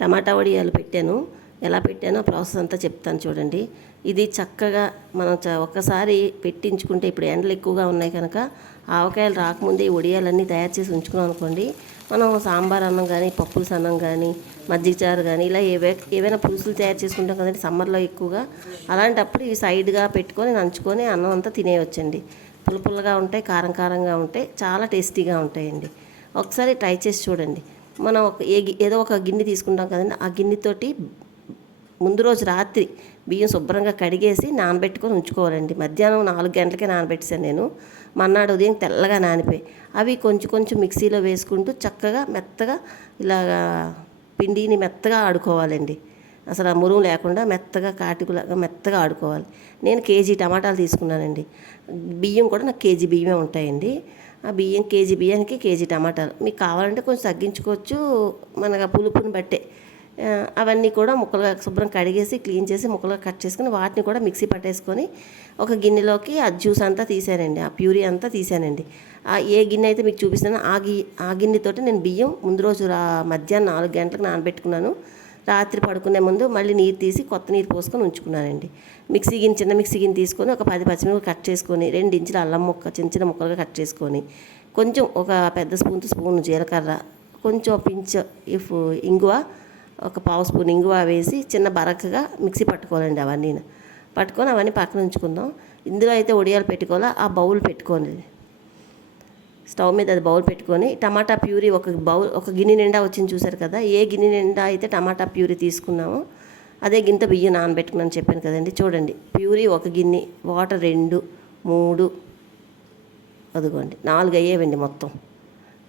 టమాటా వడియాలు పెట్టాను. ఎలా పెట్టానో ప్రాసెస్ అంతా చెప్తాను చూడండి. ఇది చక్కగా మనం ఒక్కసారి పెట్టించుకుంటే, ఇప్పుడు ఎండలు ఎక్కువగా ఉన్నాయి కనుక ఆవకాయలు రాకముందే ఈ వడియాలన్నీ తయారు చేసి ఉంచుకున్నాం అనుకోండి, మనం సాంబార్ అన్నం కానీ, పప్పుల అన్నం కానీ, మజ్జిగ చారు కానీ ఇలా ఏవైనా పులుసులు తయారు చేసుకుంటాం కదండి సమ్మర్లో ఎక్కువగా. అలాంటప్పుడు ఇవి సైడ్గా పెట్టుకొని నంచుకొని అన్నం అంతా తినేయవచ్చండి. పుల్లగా ఉంటాయి, కారం కారంగా ఉంటాయి, చాలా టేస్టీగా ఉంటాయండి. ఒకసారి ట్రై చేసి చూడండి. మనం ఏదో ఒక గిన్నె తీసుకుంటాం కదండి, ఆ గిన్నెతోటి ముందు రోజు రాత్రి బియ్యం శుభ్రంగా కడిగేసి నానబెట్టుకొని ఉంచుకోవాలండి. మధ్యాహ్నం 4 గంటలకే నానబెట్టాను నేను. మర్నాడు ఉదయం తెల్లగా నానిపోయి అవి కొంచెం మిక్సీలో వేసుకుంటూ చక్కగా మెత్తగా ఇలాగా పిండిని మెత్తగా ఆడుకోవాలండి. అసలు ఆ మురుగు లేకుండా మెత్తగా కాటికులాగా మెత్తగా ఆడుకోవాలి. నేను కేజీ టమాటాలు తీసుకున్నానండి. బియ్యం కూడా నాకు కేజీ బియ్యమే ఉంటాయండి. ఆ కేజీ బియ్యానికి కేజీ టమాటాలు. మీకు కావాలంటే కొంచెం తగ్గించుకోవచ్చు, మనకు పులుపుని బట్టే. అవన్నీ కూడా ముక్కలుగా శుభ్రం కడిగేసి క్లీన్ చేసి ముక్కలుగా కట్ చేసుకుని వాటిని కూడా మిక్సీ పట్టేసుకొని ఒక గిన్నెలోకి ఆ జ్యూస్ అంతా తీసానండి, ఆ ప్యూరీ అంతా తీసానండి. ఏ గిన్నె అయితే మీకు చూపిస్తానో ఆ గిన్నెతోటి నేను బియ్యం ముందు రోజు మధ్యాహ్నం 4 గంటలకు నానబెట్టుకున్నాను. రాత్రి పడుకునే ముందు మళ్ళీ నీరు తీసి కొత్త నీరు పోసుకొని ఉంచుకున్నానండి. చిన్న మిక్సీ గిన్నె తీసుకొని ఒక 10 పచ్చిమిరపకాయలు కట్ చేసుకొని, 2 ఇంచుల అల్లం ముక్క చిన్న ముక్కలుగా కట్ చేసుకొని, కొంచెం ఒక పెద్ద స్పూన్ జీలకర్ర, కొంచెం పించ్ ఇంగువ, ఒక పావు స్పూన్ ఇంగువ వేసి చిన్న బరకగా మిక్సీ పట్టుకోవాలండి. అవన్నీ పక్కన ఉంచుకుందాం. ఇందులో అయితే వడియాలు పెట్టుకోవాలా, ఆ బౌల్ పెట్టుకోండి. స్టవ్ మీద అది బౌల్ పెట్టుకొని టమాటా ప్యూరీ ఒక గిన్నె నిండా వచ్చింది చూసారు కదా. ఏ గిన్నె నిండా అయితే టమాటా ప్యూరీ తీసుకున్నామో అదే గింత బియ్యం నానబెట్టుకున్నాను చెప్పాను కదండి. చూడండి, ప్యూరీ ఒక గిన్నె, వాటర్ 2, 3, అదిగోండి 4 అయ్యేవండి మొత్తం.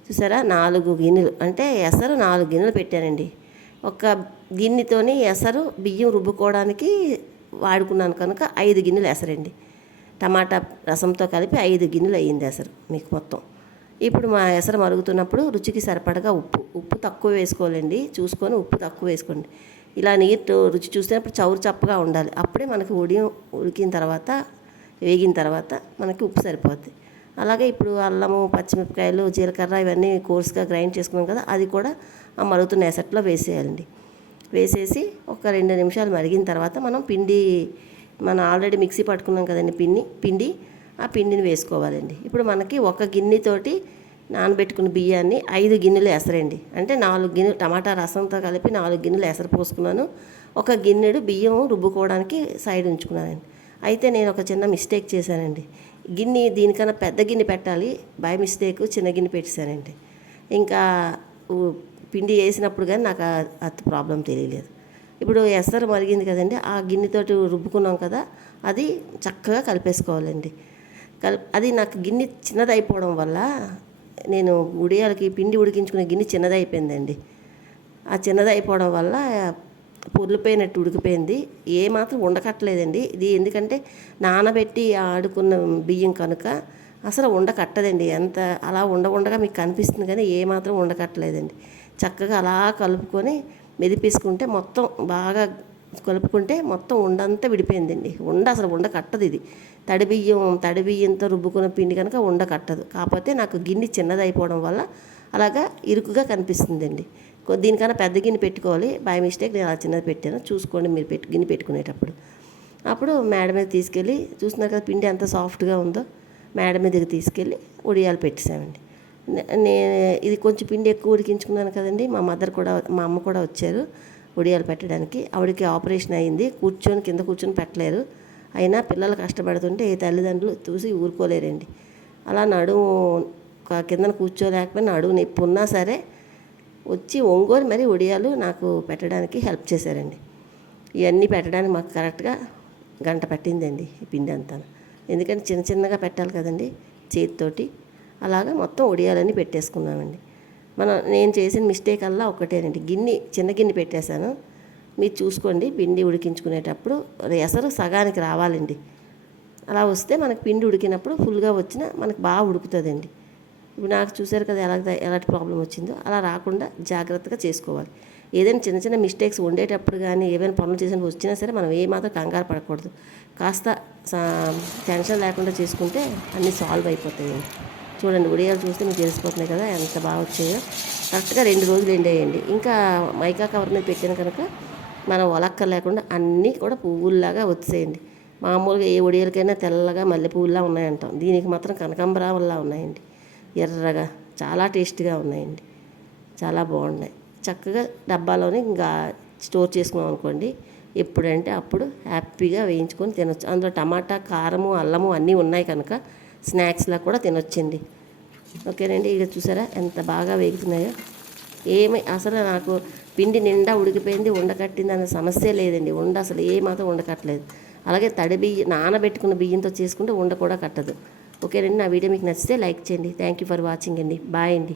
చూసారా, 4 గిన్నెలు అంటే ఎసరు 4 గిన్నెలు పెట్టానండి. ఒక గిన్నెతోని ఎసరు బియ్యం రుబ్బుకోవడానికి వాడుకున్నాను కనుక 5 గిన్నెలు ఎసరండి. టమాటా రసంతో కలిపి 5 గిన్నెలు అయ్యింది ఎసరు మీకు మొత్తం. ఇప్పుడు మా ఎసరు మరుగుతున్నప్పుడు రుచికి సరిపడగా ఉప్పు తక్కువ వేసుకోవాలండి. చూసుకొని ఉప్పు తక్కువ వేసుకోండి. ఇలా నీరు రుచి చూసినప్పుడు చౌరు చప్పగా ఉండాలి. అప్పుడే మనకి వేగిన తర్వాత మనకి ఉప్పు సరిపోద్ది. అలాగే ఇప్పుడు అల్లము, పచ్చిమిరపకాయలు, జీలకర్ర ఇవన్నీ కోర్స్గా గ్రైండ్ చేసుకున్నాం కదా, అది కూడా ఆ మరుగుతున్న ఎసట్లో వేసేయాలండి. వేసేసి ఒక 2 నిమిషాలు మరిగిన తర్వాత మనం ఆల్రెడీ మిక్సీ పట్టుకున్నాం కదండి పిండి, ఆ పిండిని వేసుకోవాలండి. ఇప్పుడు మనకి ఒక గిన్నెతోటి నానబెట్టుకున్న బియ్యాన్ని 5 గిన్నెలు ఎసరండి. అంటే 4 గిన్నెలు టమాటా రసంతో కలిపి 4 గిన్నెలు ఎసరు పోసుకున్నాను. ఒక గిన్నెడు బియ్యం రుబ్బుకోవడానికి సైడ్ ఉంచుకున్నానండి. అయితే నేను ఒక చిన్న మిస్టేక్ చేశానండి. దీనికన్నా పెద్ద గిన్నె పెట్టాలి, బై మిస్టేక్ చిన్న గిన్నె పెట్టేశానండి. ఇంకా పిండి వేసినప్పుడు కానీ నాకు అది ప్రాబ్లం తెలియలేదు. ఇప్పుడు ఎసరు మరిగింది కదండి, ఆ గిన్నెతోటి రుబ్బుకున్నాం కదా, అది చక్కగా కలిపేసుకోవాలండి. అది నాకు గిన్నె చిన్నదైపోవడం వల్ల నేను పిండి ఉడికించుకునే గిన్నె చిన్నదైపోయిందండి. ఆ చిన్నదైపోవడం వల్ల పొర్లిపోయినట్టు ఉడికిపోయింది. ఏమాత్రం ఉండకట్టలేదండి. ఇది ఎందుకంటే నానబెట్టి ఆడుకున్న బియ్యం కనుక అసలు ఉండకట్టదండి. అలా ఉండగా మీకు కనిపిస్తుంది కానీ ఏమాత్రం ఉండకట్టలేదండి. చక్కగా అలా కలుపుకొని మెదిపేసుకుంటే మొత్తం బాగా కలుపుకుంటే మొత్తం ఉండంతా విడిపోయిందండి. అసలు ఉండకట్టదు. ఇది తడి బియ్యంతో రుబ్బుకున్న పిండి కనుక ఉండకట్టదు. కాకపోతే నాకు గిన్నె చిన్నదైపోవడం వల్ల అలాగా ఇరుకుగా కనిపిస్తుందండి. దీనికన్నా పెద్ద గిన్నె పెట్టుకోవాలి. బై మిస్టేక్ నేను అలా చిన్నది పెట్టాను. చూసుకోండి మీరు గిన్నె పెట్టుకునేటప్పుడు. అప్పుడు మేడ మీద తీసుకెళ్ళి చూస్తున్నారు కదా పిండి ఎంత సాఫ్ట్గా ఉందో, మేడ మీదకి తీసుకెళ్ళి వడియాలు పెట్టేసామండి. ఇది కొంచెం పిండి ఎక్కువ ఉడికించుకున్నాను కదండి. మా అమ్మ కూడా వచ్చారు వడియాలు పెట్టడానికి. ఆవిడకి ఆపరేషన్ అయింది. కింద కూర్చొని పెట్టలేరు. అయినా పిల్లలు కష్టపడుతుంటే ఏ తల్లిదండ్రులు చూసి ఊరుకోలేరండి. అలా కిందన కూర్చోలేకపోయినా నడుము నొప్పి ఉన్నా సరే వచ్చి ఒంగోలు మరి వడియాలు నాకు పెట్టడానికి హెల్ప్ చేశారండి. ఇవన్నీ పెట్టడానికి మాకు కరెక్ట్గా 1 గంట పట్టిందండి ఈ పిండి అంతా. ఎందుకంటే చిన్నగా పెట్టాలి కదండి చేతితోటి. అలాగా మొత్తం వడియాలన్నీ పెట్టేసుకున్నామండి. నేను చేసిన మిస్టేక్ అలా ఒకటేనండి, చిన్న గిన్నె పెట్టేశాను. మీరు చూసుకోండి పిండి ఉడికించుకునేటప్పుడు ఎసరు సగానికి రావాలండి. అలా వస్తే మనకి పిండి ఉడికినప్పుడు ఫుల్గా వచ్చినా మనకు బాగా ఉడుకుతుందండి. ఇప్పుడు నాకు చూసారు కదా ఎలాంటి ప్రాబ్లం వచ్చిందో. అలా రాకుండా జాగ్రత్తగా చేసుకోవాలి. ఏదైనా చిన్న మిస్టేక్స్ ఉండేటప్పుడు కానీ ఏమైనా పనులు చేసినప్పుడు వచ్చినా సరే మనం ఏమాత్రం కంగారు పడకూడదు. కాస్త టెన్షన్ లేకుండా చేసుకుంటే అన్నీ సాల్వ్ అయిపోతాయండి. చూడండి ఉడియాలు చూస్తే మీకు తెలిసిపోతున్నాయి కదా ఎంత బాగా వచ్చాయో. కరెక్ట్గా 2 రోజులు ఎండేయండి. ఇంకా మైకా కవర్ మీద పెట్టిన కనుక మనం ఒలక్క లేకుండా అన్నీ కూడా పువ్వుల్లాగా వచ్చేయండి. మామూలుగా ఏ ఒడియాలకైనా తెల్లగా మల్లె పువ్వుల్లా ఉన్నాయంటాం, దీనికి మాత్రం కనకాంబరాల్లా ఉన్నాయండి. ఎర్రగా చాలా టేస్ట్గా ఉన్నాయండి, చాలా బాగున్నాయి. చక్కగా డబ్బాలోని ఇంకా స్టోర్ చేసుకున్నాం అనుకోండి, ఎప్పుడంటే అప్పుడు హ్యాపీగా వేయించుకొని తినొచ్చు. అందులో టమాటా, కారము, అల్లము అన్నీ ఉన్నాయి కనుక స్నాక్స్లా కూడా తినొచ్చండి. ఓకేనండి. ఇక చూసారా ఎంత బాగా వేగుతున్నాయో. అసలు నాకు పిండి నిండా ఉడికిపోయింది, ఉండకట్టింది అనే సమస్య లేదండి. అసలు మాత్రం ఉండకట్టలేదు. అలాగే తడి బియ్యం, నానబెట్టుకున్న బియ్యంతో చేసుకుంటే ఉండ కూడా కట్టదు. ఓకేనండి. నా వీడియో మీకు నచ్చితే లైక్ చేయండి. థ్యాంక్ యూ ఫర్ వాచింగ్ అండి. బాయ్ అండి.